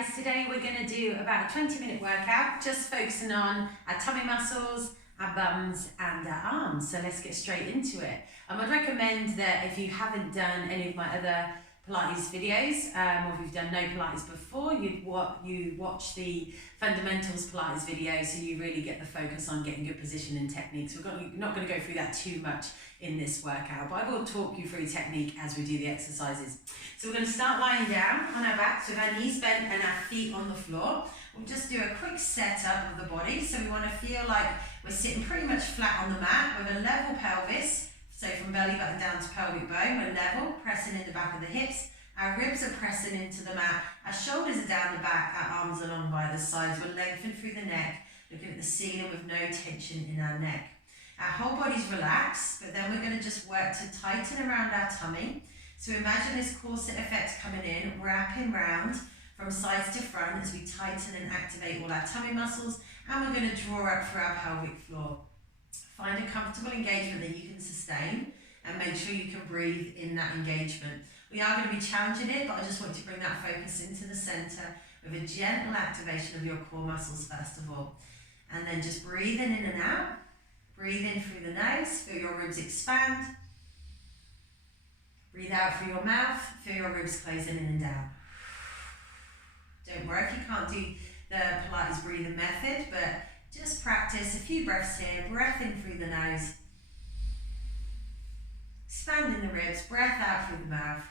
guys, today we're going to do about a 20-minute workout just focusing on our tummy muscles, our bums and our arms. So let's get straight into it. I'd recommend that if you haven't done any of my other Pilates videos, or if you've done no Pilates before, you watch the fundamentals Pilates video so you really get the focus on getting good position and techniques. We're not going to go through that too much in this workout, but I will talk you through technique as we do the exercises. So we're going to start lying down on our backs with our knees bent and our feet on the floor. We'll just do a quick setup of the body. So we want to feel like we're sitting pretty much flat on the mat with a level pelvis. So from belly button down to pelvic bone, we're level, pressing in the back of the hips. Our ribs are pressing into the mat. Our shoulders are down the back, our arms are along by the sides. We're lengthened through the neck, looking at the ceiling with no tension in our neck. Our whole body's relaxed, but then we're going to just work to tighten around our tummy. So imagine this corset effect coming in, wrapping round from sides to front as we tighten and activate all our tummy muscles, and we're going to draw up through our pelvic floor. Find a comfortable engagement that you can sustain and make sure you can breathe in that engagement. We are going to be challenging it, but I just want to bring that focus into the center with a gentle activation of your core muscles first of all. And then just breathing in and out. Breathe in through the nose, feel your ribs expand. Breathe out through your mouth, feel your ribs closing in and down. Don't worry if you can't do the Pilates breathing method, but just practice a few breaths here. Breath in through the nose. Expanding the ribs, breath out through the mouth.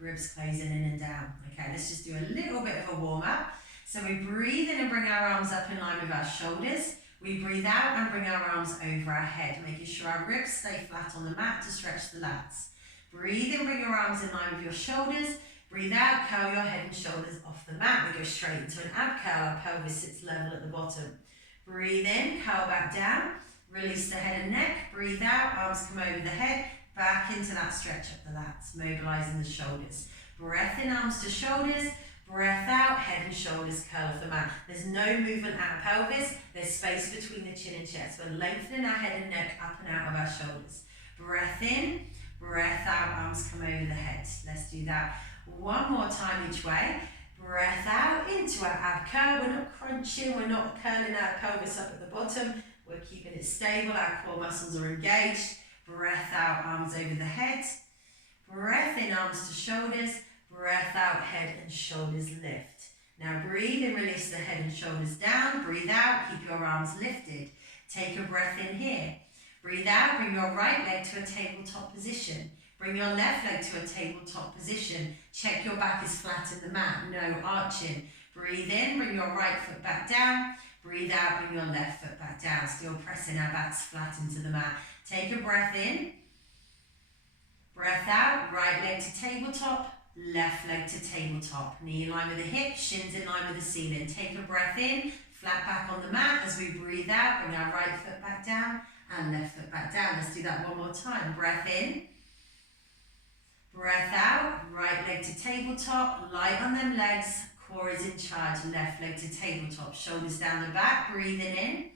Ribs closing in and down. Okay, let's just do a little bit of a warm up. So we breathe in and bring our arms up in line with our shoulders. We breathe out and bring our arms over our head, making sure our ribs stay flat on the mat to stretch the lats. Breathe in, bring your arms in line with your shoulders. Breathe out, curl your head and shoulders off the mat. We go straight into an ab curl, our pelvis sits level at the bottom. Breathe in, curl back down, release the head and neck. Breathe out, arms come over the head, back into that stretch up the lats, mobilizing the shoulders. Breath in, arms to shoulders. Breath out, head and shoulders curl off the mat. There's no movement at our pelvis. There's space between the chin and chest. We're lengthening our head and neck up and out of our shoulders. Breath in, breath out, arms come over the head. Let's do that one more time each way. Breath out into our ab curl. We're not crunching, we're not curling our pelvis up at the bottom. We're keeping it stable, our core muscles are engaged. Breath out, arms over the head. Breath in, arms to shoulders. Breath out, head and shoulders lift. Now breathe and release the head and shoulders down. Breathe out, keep your arms lifted. Take a breath in here. Breathe out, bring your right leg to a tabletop position. Bring your left leg to a tabletop position. Check your back is flat in the mat, no arching. Breathe in, bring your right foot back down. Breathe out, bring your left foot back down. Still pressing our backs flat into the mat. Take a breath in. Breath out, right leg to tabletop. Left leg to tabletop, knee in line with the hip, shins in line with the ceiling. Take a breath in, flat back on the mat as we breathe out, bring our right foot back down and left foot back down. Let's do that one more time. Breath in, breath out, right leg to tabletop, light on them legs, core is in charge, left leg to tabletop, shoulders down the back, breathing in.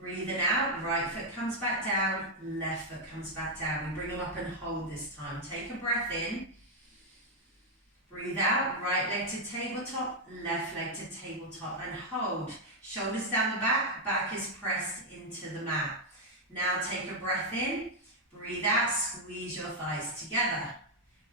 Breathing out, right foot comes back down, left foot comes back down. We bring them up and hold this time. Take a breath in. Breathe out, right leg to tabletop, left leg to tabletop and hold. Shoulders down the back, back is pressed into the mat. Now take a breath in, breathe out, squeeze your thighs together.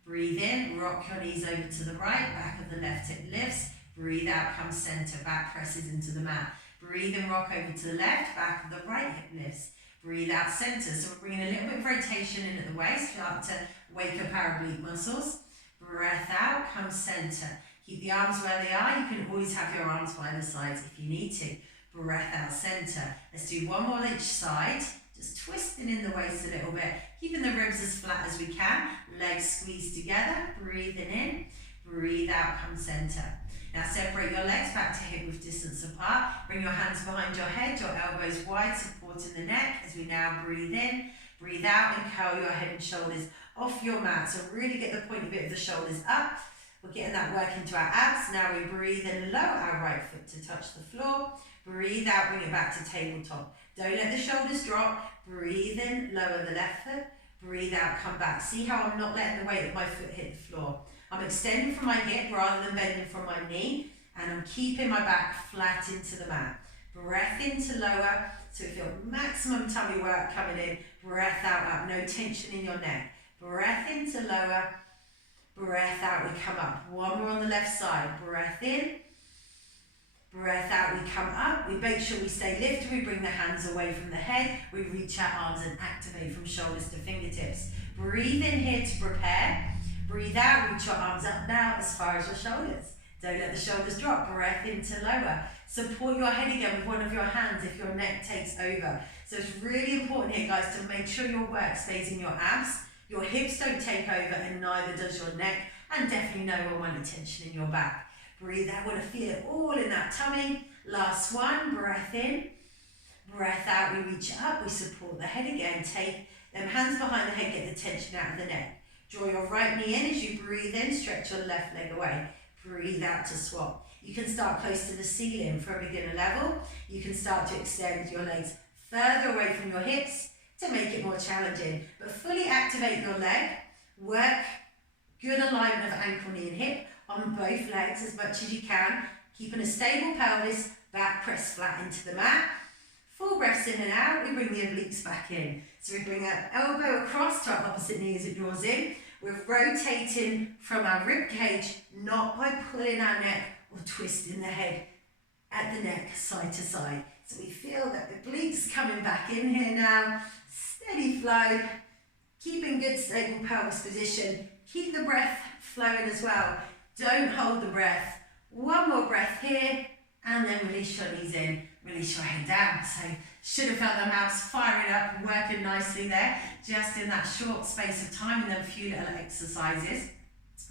Breathe in, rock your knees over to the right, back of the left hip lifts. Breathe out, come center, back presses into the mat. Breathe in, rock over to the left, back of the right hip lifts. Breathe out, center. So we're bringing a little bit of rotation in at the waist, start to wake up our oblique muscles. Breath out, come center. Keep the arms where they are. You can always have your arms by the sides if you need to. Breath out, center. Let's do one more each side. Just twisting in the waist a little bit. Keeping the ribs as flat as we can. Legs squeezed together. Breathing in. Breathe out, come center. Now separate your legs back to hip width distance apart. Bring your hands behind your head, your elbows wide, supporting the neck as we now breathe in. Breathe out and curl your head and shoulders off your mat. So really get the pointy bit of the shoulders up. We're getting that work into our abs. Now we breathe in, lower our right foot to touch the floor. Breathe out, bring it back to tabletop. Don't let the shoulders drop. Breathe in, lower the left foot. Breathe out, come back. See how I'm not letting the weight of my foot hit the floor. I'm extending from my hip rather than bending from my knee, and I'm keeping my back flat into the mat. Breath in to lower, so we feel maximum tummy work coming in. Breath out, up, no tension in your neck. Breath in to lower, breath out, we come up. One more on the left side. Breath in, breath out, we come up. We make sure we stay lifted. We bring the hands away from the head. We reach our arms and activate from shoulders to fingertips. Breathe in here to prepare. Breathe out, reach your arms up now as far as your shoulders. Don't let the shoulders drop. Breath in to lower. Support your head again with one of your hands if your neck takes over. So it's really important here, guys, to make sure your work stays in your abs. Your hips don't take over, and neither does your neck. And definitely no one wants tension in your back. Breathe out. Want to feel it all in that tummy. Last one. Breath in. Breath out. We reach up. We support the head again. Take them hands behind the head. Get the tension out of the neck. Draw your right knee in as you breathe in. Stretch your left leg away. Breathe out to swap. You can start close to the ceiling for a beginner level. You can start to extend your legs further away from your hips to make it more challenging. But fully activate your leg. Work good alignment of ankle, knee and hip on both legs as much as you can. Keeping a stable pelvis, back press flat into the mat. Full breaths in and out. We bring the obliques back in. So we bring our elbow across to our opposite knee as it draws in. We're rotating from our rib cage, not by pulling our neck or twisting the head at the neck side to side. So we feel that the obliques coming back in here now. Steady flow, keeping good stable pelvis position. Keep the breath flowing as well. Don't hold the breath. One more breath here, and then release your knees in, release your head down. So should have felt the mouths firing up and working nicely there, just in that short space of time, and then a few little exercises.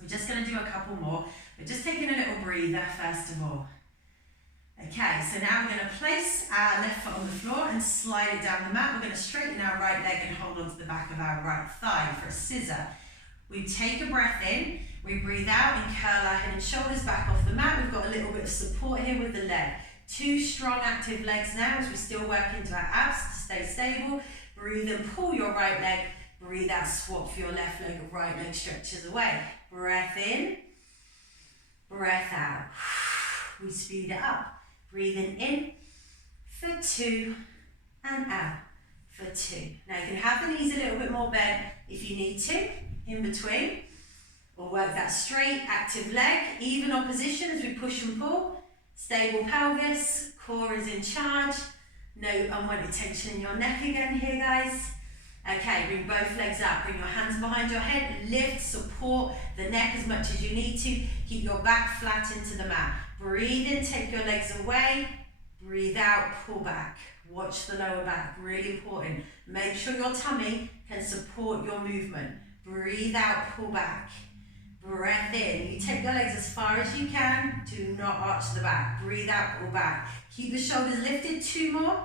We're just going to do a couple more. We're just taking a little breather first of all. Okay, so now we're going to place our left foot on the floor and slide it down the mat. We're going to straighten our right leg and hold onto the back of our right thigh for a scissor. We take a breath in, we breathe out and curl our head and shoulders back off the mat. We've got a little bit of support here with the leg. Two strong active legs now as we still work into our abs to stay stable. Breathe and pull your right leg. Breathe out, swap for your left leg, right leg stretches away. Breath in, breath out. We speed it up. Breathing in for 2 and out for 2. Now you can have the knees a little bit more bent if you need to, in between. Or work that straight, active leg, even opposition as we push and pull. Stable pelvis, core is in charge. No unwanted tension in your neck again here, guys. Okay, bring both legs up, bring your hands behind your head, lift, support the neck as much as you need to. Keep your back flat into the mat. Breathe in, take your legs away. Breathe out, pull back. Watch the lower back, really important. Make sure your tummy can support your movement. Breathe out, pull back. Breath in. You take your legs as far as you can. Do not arch the back. Breathe out, pull back. Keep the shoulders lifted. 2 more.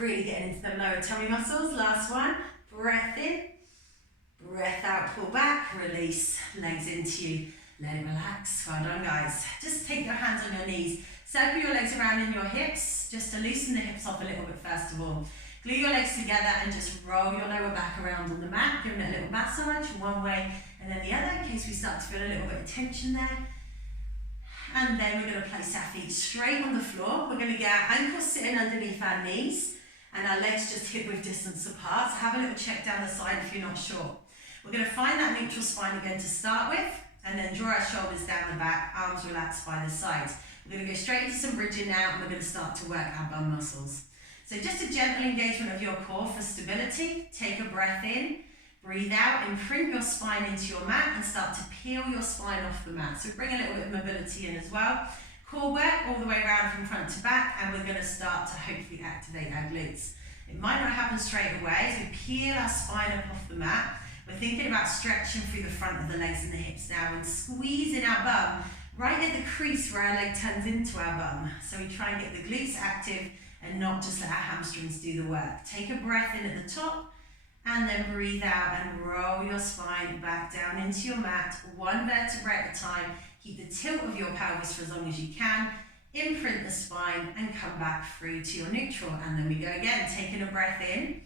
Really getting into the lower tummy muscles. Last one. Breath in. Breath out, pull back. Release. Legs into you. Let it relax. Well done, guys. Just take your hands on your knees. Circle your legs around in your hips. Just to loosen the hips off a little bit first of all. Glue your legs together and just roll your lower back around on the mat. Give it a little massage one way and then the other in case we start to feel a little bit of tension there. And then we're going to place our feet straight on the floor. We're going to get our ankles sitting underneath our knees and our legs just hip width distance apart. So have a little check down the side if you're not sure. We're going to find that neutral spine again to start with and then draw our shoulders down the back, arms relaxed by the sides. We're going to go straight into some bridging now and we're going to start to work our bum muscles. So just a gentle engagement of your core for stability. Take a breath in, breathe out, imprint your spine into your mat and start to peel your spine off the mat. So bring a little bit of mobility in as well. Core work all the way around from front to back and we're going to start to hopefully activate our glutes. It might not happen straight away as we peel our spine up off the mat. We're thinking about stretching through the front of the legs and the hips now and squeezing our bum right at the crease where our leg turns into our bum. So we try and get the glutes active and not just let our hamstrings do the work. Take a breath in at the top and then breathe out and roll your spine back down into your mat, 1 vertebra at a time. Keep the tilt of your pelvis for as long as you can. Imprint the spine and come back through to your neutral. And then we go again, taking a breath in,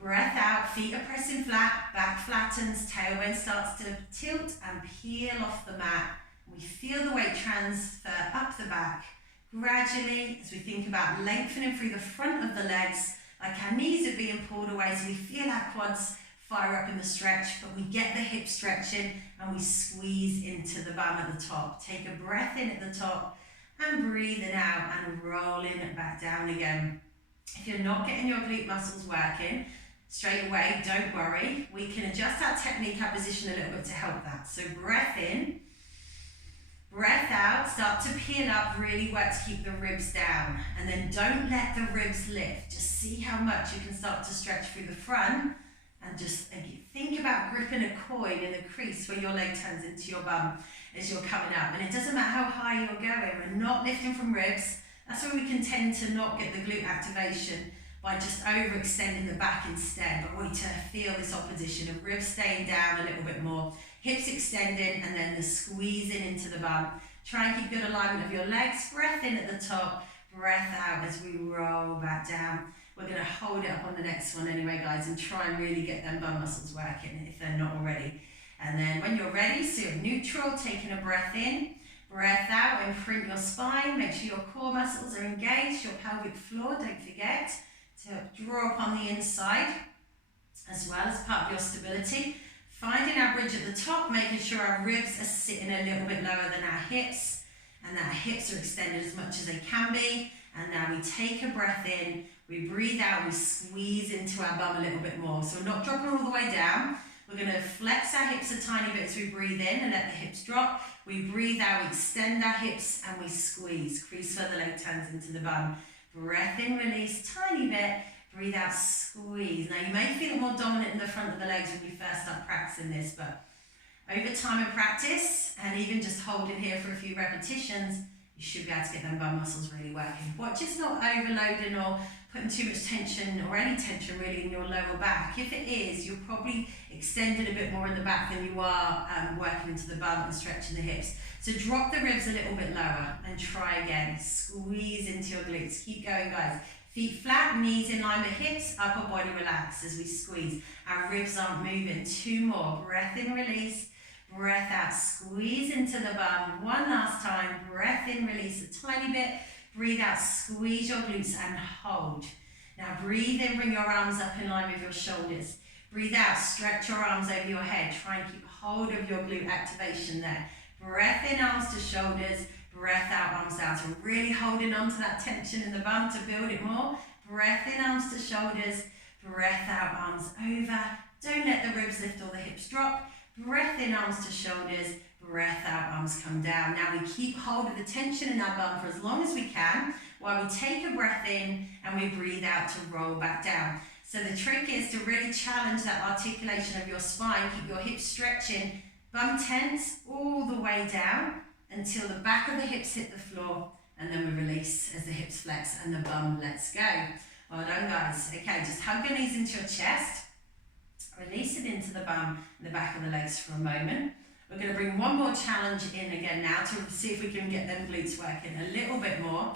Breath out, feet are pressing flat, back flattens, tailbone starts to tilt and peel off the mat. We feel the weight transfer up the back. Gradually, as we think about lengthening through the front of the legs, like our knees are being pulled away, so we feel our quads fire up in the stretch, but we get the hip stretching and we squeeze into the bum at the top. Take a breath in at the top and breathing out and rolling it back down again. If you're not getting your glute muscles working straight away, don't worry. We can adjust our technique, our position a little bit to help that. So breath in, breath out, start to peel up, really work to keep the ribs down. And then don't let the ribs lift. Just see how much you can start to stretch through the front. And just think about gripping a coin in the crease where your leg turns into your bum as you're coming up. And it doesn't matter how high you're going, we're not lifting from ribs. That's where we can tend to not get the glute activation by just overextending the back instead. But we need to feel this opposition of ribs staying down a little bit more, hips extending, and then the squeezing into the bum. Try and keep good alignment of your legs. Breath in at the top, breath out as we roll back down. We're going to hold it up on the next one anyway, guys, and try and really get them bum muscles working if they're not already. And then when you're ready, so you're neutral, taking a breath in, breath out, imprint your spine, make sure your core muscles are engaged, your pelvic floor, don't forget to draw up on the inside as well as part of your stability. Finding our bridge at the top, making sure our ribs are sitting a little bit lower than our hips, and that our hips are extended as much as they can be. And now we take a breath in, we breathe out, we squeeze into our bum a little bit more. So we're not dropping all the way down. We're going to flex our hips a tiny bit as we breathe in and let the hips drop. We breathe out, we extend our hips and we squeeze. Crease where the leg turns into the bum. Breath in, release, tiny bit. Breathe out, squeeze. Now you may feel it more dominant in the front of the legs when you first start practicing this, but over time and practice, and even just holding here for a few repetitions, you should be able to get them bum muscles really working. Watch it's not overloading or putting too much tension or any tension really in your lower back. If it is, you're probably extended a bit more in the back than you are working into the bum and stretching the hips. So drop the ribs a little bit lower and try again. Squeeze into your glutes. Keep going, guys. Feet flat, knees in line with hips, upper body relaxed as we squeeze. Our ribs aren't moving. 2 more. Breath in, release. Breath out, squeeze into the bum. 1 last time. Breath in, release a tiny bit. Breathe out, squeeze your glutes and hold. Now breathe in, bring your arms up in line with your shoulders. Breathe out, stretch your arms over your head. Try and keep hold of your glute activation there. Breath in, arms to shoulders. Breath out, arms down. So really holding on to that tension in the bum to build it more. Breath in, arms to shoulders. Breath out, arms over. Don't let the ribs lift or the hips drop. Breath in, arms to shoulders. Breath out, arms come down. Now we keep hold of the tension in our bum for as long as we can while we take a breath in and we breathe out to roll back down. So the trick is to really challenge that articulation of your spine, keep your hips stretching, bum tense all the way down until the back of the hips hit the floor, and then we release as the hips flex and the bum lets go. Well done, guys. Okay, just hug your knees into your chest, release it into the bum and the back of the legs for a moment. We're going to bring one more challenge in again now to see if we can get them glutes working a little bit more.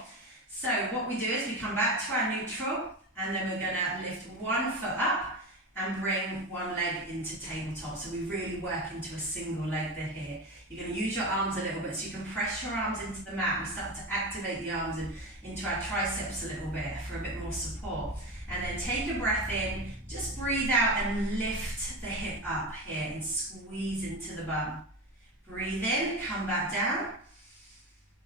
So what we do is we come back to our neutral, and then we're going to lift 1 foot up and bring 1 leg into tabletop. So we really work into a single leg there here. You're going to use your arms a little bit, so you can press your arms into the mat. We start to activate the arms and into our triceps a little bit for a bit more support. And then take a breath in, just breathe out and lift the hip up here and squeeze into the bum. Breathe in, come back down.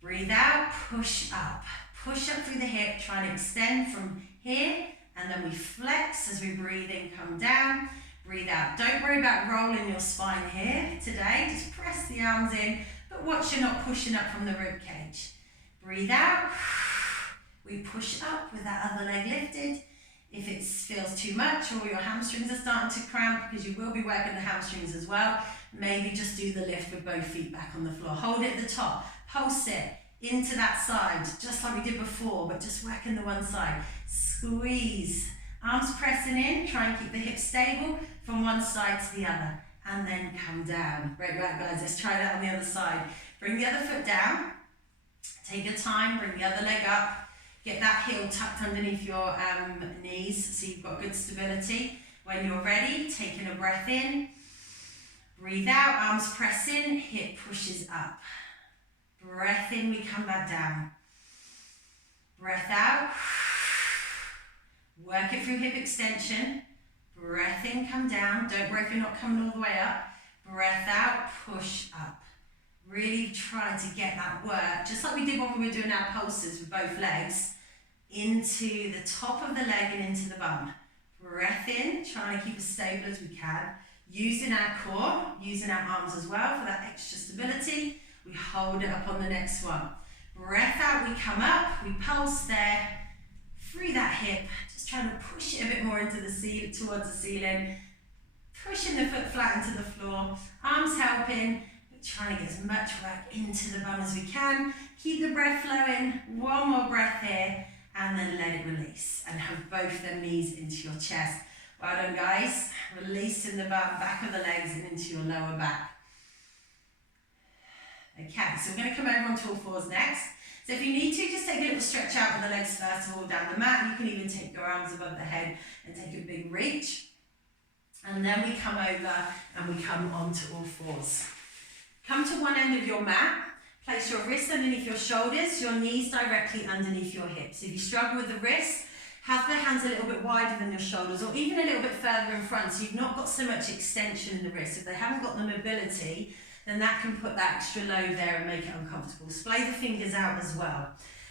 Breathe out, push up. Push up through the hip, try to extend from here, and then we flex as we breathe in, come down. Breathe out. Don't worry about rolling your spine here today. Just press the arms in, but watch you're not pushing up from the rib cage. Breathe out. We push up with that other leg lifted. If it feels too much or your hamstrings are starting to cramp, because you will be working the hamstrings as well, maybe just do the lift with both feet back on the floor. Hold it at the top, pulse it into that side, just like we did before, but just working the one side. Squeeze, arms pressing in, try and keep the hips stable from one side to the other, and then come down. Great work, guys. Let's try that on the other side. Bring the other foot down, take your time, bring the other leg up. Get that heel tucked underneath your knees so you've got good stability. When you're ready, taking a breath in, breathe out, arms press in, hip pushes up. Breath in, we come back down. Breath out. Work it through hip extension. Breath in, come down. Don't worry if you're not coming all the way up. Breath out, push up. Really trying to get that work, just like we did when we were doing our pulses with both legs, into the top of the leg and into the bum. Breath in, trying to keep as stable as we can. Using our core, using our arms as well for that extra stability. We hold it up on the next one. Breath out, we come up, we pulse there, through that hip, just trying to push it a bit more into the ceiling, towards the ceiling. Pushing the foot flat into the floor, arms helping, but trying to get as much work into the bum as we can. Keep the breath flowing, one more breath here, and then let it release. And have both the knees into your chest. Well done, guys. Releasing the back of the legs and into your lower back. Okay, so we're going to come over onto all fours next. So if you need to, just take a little stretch out with the legs first of all down the mat. You can even take your arms above the head and take a big reach. And then we come over and we come onto all fours. Come to one end of your mat. Place your wrists underneath your shoulders, your knees directly underneath your hips. If you struggle with the wrists, have the hands a little bit wider than your shoulders or even a little bit further in front so you've not got so much extension in the wrists. If they haven't got the mobility, then that can put that extra load there and make it uncomfortable. Splay the fingers out as well.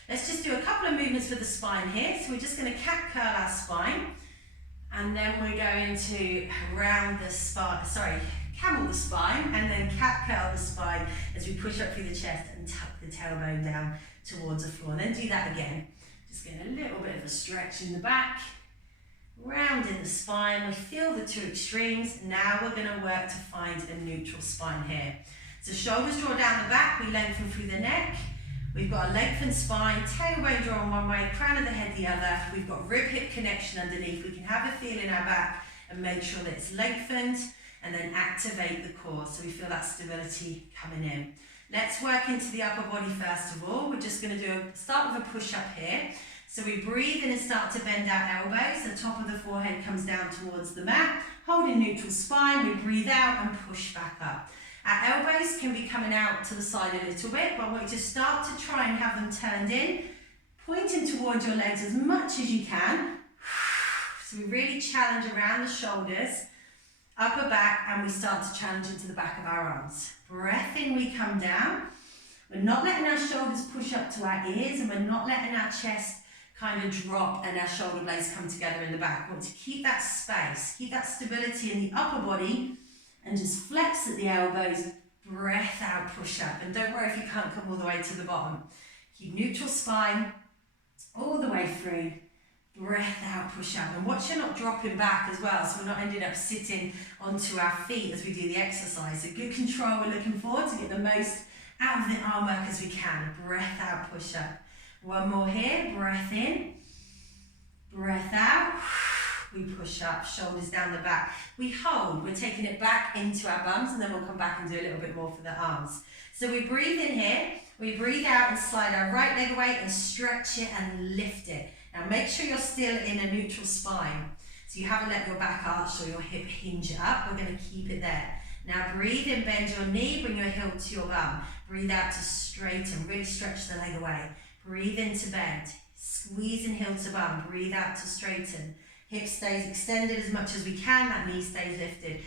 Let's just do a couple of movements with the spine here. So we're just going to cat curl our spine. And then we're going to round the spine, camel the spine, and then cat curl the spine as we push up through the chest and tuck the tailbone down towards the floor. And then do that again. Just get a little bit of a stretch in the back. Rounding the spine, we feel the two extremes. Now we're going to work to find a neutral spine here. So shoulders draw down the back, we lengthen through the neck. We've got a lengthened spine, tailbone drawn one way, crown of the head the other. We've got rib-hip connection underneath. We can have a feel in our back and make sure that it's lengthened and then activate the core so we feel that stability coming in. Let's work into the upper body first of all. We're just going to start with a push-up here. So we breathe in and start to bend our elbows. The top of the forehead comes down towards the mat. Holding neutral spine, we breathe out and push back up. Our elbows can be coming out to the side a little bit, but I want you to start to try and have them turned in, pointing towards your legs as much as you can. So we really challenge around the shoulders, upper back, and we start to challenge into the back of our arms. Breath in, we come down. We're not letting our shoulders push up to our ears, and we're not letting our chest kind of drop and our shoulder blades come together in the back. We want to keep that space, keep that stability in the upper body, and just flex at the elbows, breath out, push up. And don't worry if you can't come all the way to the bottom. Keep neutral spine all the way through, breath out, push up. And watch you're not dropping back as well, so we're not ending up sitting onto our feet as we do the exercise. So good control, we're looking forward to get the most out of the arm work as we can. Breath out, push up. One more here, breath in, breath out, we push up, shoulders down the back. We hold, we're taking it back into our bums, and then we'll come back and do a little bit more for the arms. So we breathe in here, we breathe out and slide our right leg away and stretch it and lift it. Now make sure you're still in a neutral spine. So you haven't let your back arch or your hip hinge up, we're going to keep it there. Now breathe in, bend your knee, bring your heel to your bum. Breathe out to straighten, really stretch the leg away. Breathe in to bend, squeeze in heel to bum, breathe out to straighten. Hip stays extended as much as we can, that knee stays lifted.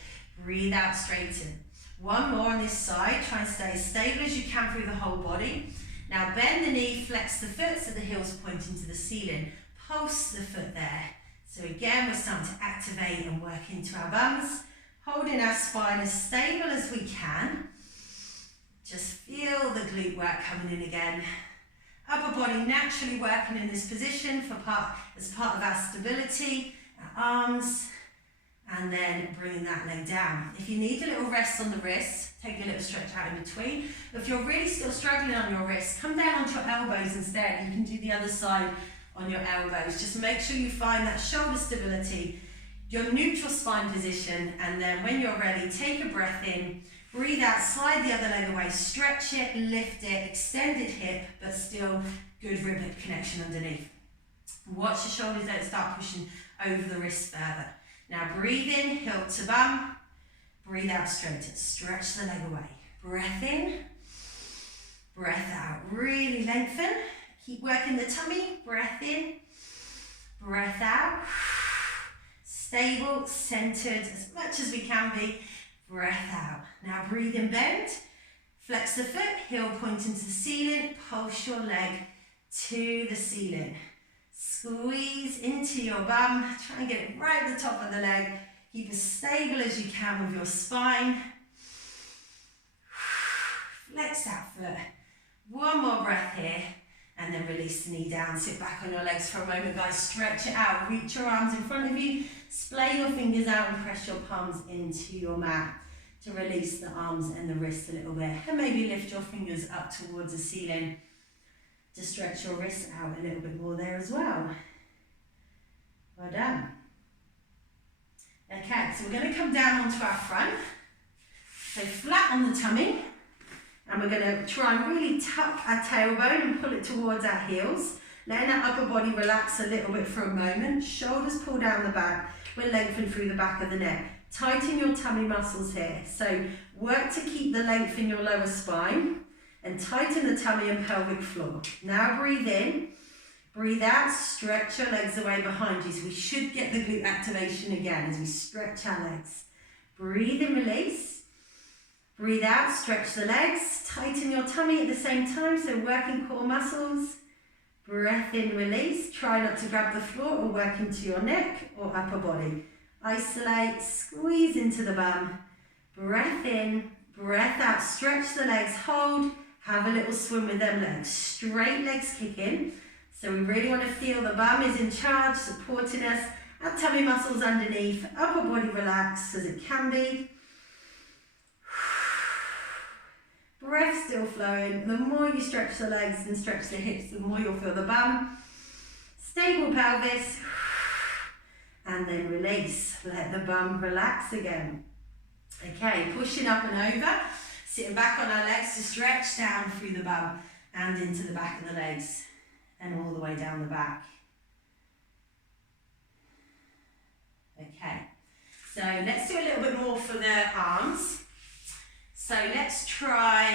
Breathe out, straighten. One more on this side, try and stay as stable as you can through the whole body. Now bend the knee, flex the foot so the heel's pointing to the ceiling. Pulse the foot there. So again, we're starting to activate and work into our bums. Holding our spine as stable as we can. Just feel the glute work coming in again. Upper body naturally working in this position as part of our stability, our arms, and then bringing that leg down. If you need a little rest on the wrists, take a little stretch out in between. If you're really still struggling on your wrists, come down onto your elbows instead. You can do the other side on your elbows. Just make sure you find that shoulder stability, your neutral spine position, and then when you're ready, take a breath in. Breathe out, slide the other leg away, stretch it, lift it, extended hip, but still good rib hip connection underneath. Watch the shoulders don't start pushing over the wrists further. Now breathe in, heel to bum. Breathe out, straighten. Stretch the leg away. Breath in. Breath out. Really lengthen. Keep working the tummy. Breath in. Breath out. Stable, centered as much as we can be. Breath out. Now breathe in, bend. Flex the foot, heel pointing to the ceiling. Pulse your leg to the ceiling. Squeeze into your bum. Try and get it right at the top of the leg. Keep as stable as you can with your spine. Flex that foot. One more breath here. And then release the knee down. Sit back on your legs for a moment, guys. Stretch it out. Reach your arms in front of you. Splay your fingers out and press your palms into your mat to release the arms and the wrists a little bit. And maybe lift your fingers up towards the ceiling to stretch your wrists out a little bit more there as well. Well done. Okay, so we're going to come down onto our front. So flat on the tummy. And we're going to try and really tuck our tailbone and pull it towards our heels. Letting our upper body relax a little bit for a moment. Shoulders pull down the back. We'll lengthen through the back of the neck. Tighten your tummy muscles here. So work to keep the length in your lower spine. And tighten the tummy and pelvic floor. Now breathe in. Breathe out. Stretch your legs away behind you. So we should get the glute activation again as we stretch our legs. Breathe in, release. Breathe out, stretch the legs, tighten your tummy at the same time, so working core muscles. Breath in, release. Try not to grab the floor or work into your neck or upper body. Isolate, squeeze into the bum. Breath in, breath out, stretch the legs, hold. Have a little swim with them legs. Straight legs kick in. So we really want to feel the bum is in charge, supporting us. Our tummy muscles underneath, upper body relaxed as it can be. Breath still flowing. The more you stretch the legs and stretch the hips, the more you'll feel the bum. Stable pelvis. And then release. Let the bum relax again. Okay, pushing up and over. Sitting back on our legs to stretch down through the bum and into the back of the legs. And all the way down the back. Okay, so let's do a little bit more for the arms. So let's try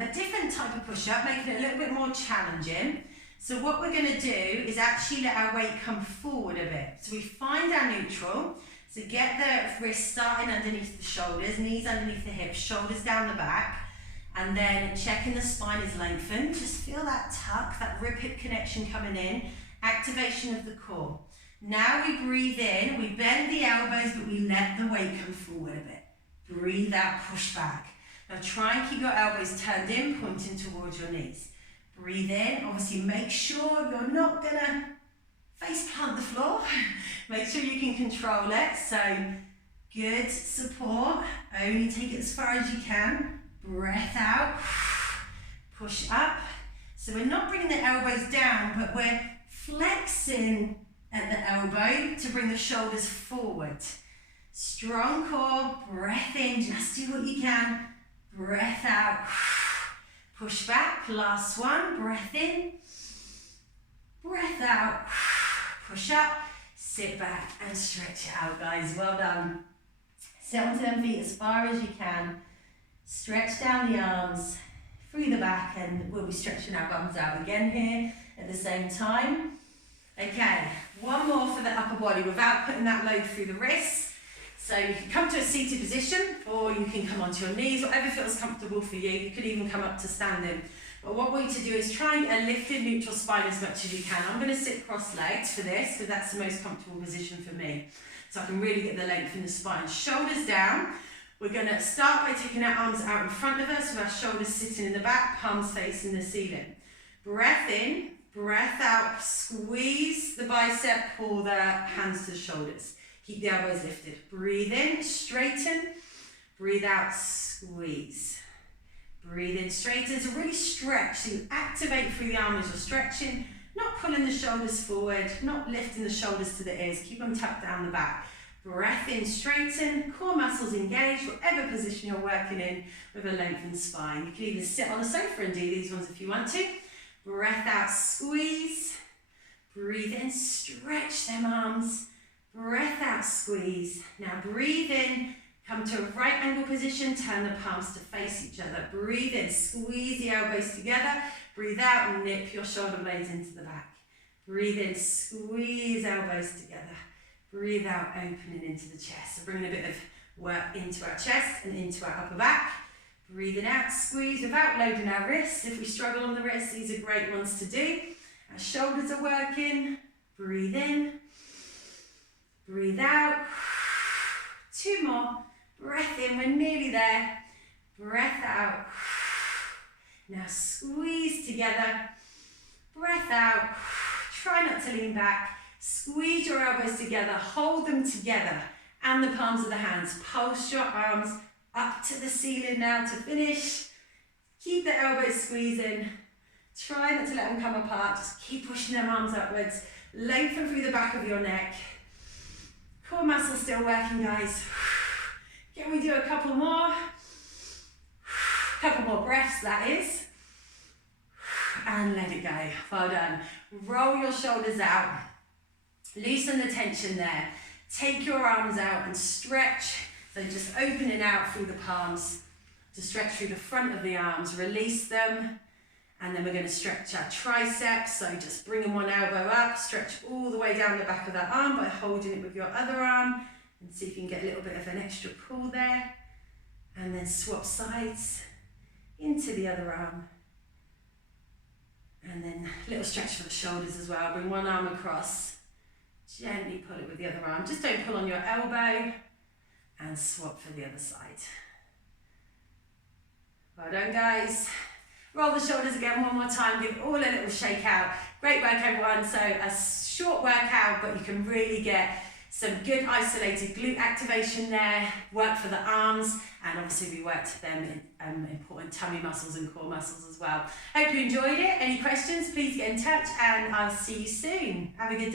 a different type of push-up, making it a little bit more challenging. So what we're going to do is actually let our weight come forward a bit. So we find our neutral. So get the wrists starting underneath the shoulders, knees underneath the hips, shoulders down the back. And then checking the spine is lengthened. Just feel that tuck, that rib-hip connection coming in. Activation of the core. Now we breathe in, we bend the elbows, but we let the weight come forward a bit. Breathe out, push back. Now try and keep your elbows turned in, pointing towards your knees. Breathe in. Obviously make sure you're not going to face plant the floor. Make sure you can control it. So good support. Only take it as far as you can. Breath out. Push up. So we're not bringing the elbows down, but we're flexing at the elbow to bring the shoulders forward. Strong core, breath in, just do what you can. Breath out, push back, last one, breath in. Breath out, push up, sit back and stretch it out, guys, well done. Sit onto them feet as far as you can. Stretch down the arms through the back and we'll be stretching our bums out again here at the same time. Okay, one more for the upper body without putting that load through the wrists. So you can come to a seated position or you can come onto your knees, whatever feels comfortable for you. You could even come up to standing. But what we want you to do is try and get a lifted neutral spine as much as you can. I'm going to sit cross-legged for this because that's the most comfortable position for me. So I can really get the length in the spine. Shoulders down. We're going to start by taking our arms out in front of us with our shoulders sitting in the back, palms facing the ceiling. Breath in, breath out, squeeze the bicep, pull the hands to the shoulders. Keep the elbows lifted. Breathe in, straighten. Breathe out, squeeze. Breathe in, straighten. So really stretch. So you activate through the arm as you're stretching. Not pulling the shoulders forward, not lifting the shoulders to the ears. Keep them tucked down the back. Breath in, straighten. Core muscles engaged, whatever position you're working in with a lengthened spine. You can even sit on a sofa and do these ones if you want to. Breath out, squeeze. Breathe in, stretch them arms. breath out, squeeze. Now breathe in, come to a right angle position, turn the palms to face each other. Breathe in, squeeze the elbows together. Breathe out, nip your shoulder blades into the back. Breathe in, squeeze elbows together. Breathe out, opening into the chest. So bringing a bit of work into our chest and into our upper back. Breathing out, squeeze without loading our wrists. If we struggle on the wrists, these are great ones to do. Our shoulders are working. Breathe in. Breathe out. 2 more. Breath in, we're nearly there. Breath out. Now squeeze together. Breath out. Try not to lean back. Squeeze your elbows together. Hold them together. And the palms of the hands. Pulse your arms up to the ceiling now to finish. Keep the elbows squeezing. Try not to let them come apart. Just keep pushing them arms upwards. Lengthen through the back of your neck. Core muscles still working, guys. Can we do a couple more? Couple more breaths, that is. And let it go. Well done. Roll your shoulders out. Loosen the tension there. Take your arms out and stretch. So just opening out through the palms to stretch through the front of the arms. Release them. And then we're going to stretch our triceps. So just bringing one elbow up. Stretch all the way down the back of that arm by holding it with your other arm. And see if you can get a little bit of an extra pull there. And then swap sides into the other arm. And then a little stretch for the shoulders as well. Bring one arm across. Gently pull it with the other arm. Just don't pull on your elbow. And swap for the other side. Well done, guys. Roll the shoulders again one more time. Give all a little shake out. Great work, everyone. So a short workout, but you can really get some good isolated glute activation there. Work for the arms, and obviously we worked them important tummy muscles and core muscles as well. Hope you enjoyed it. Any questions, please get in touch, and I'll see you soon. Have a good day.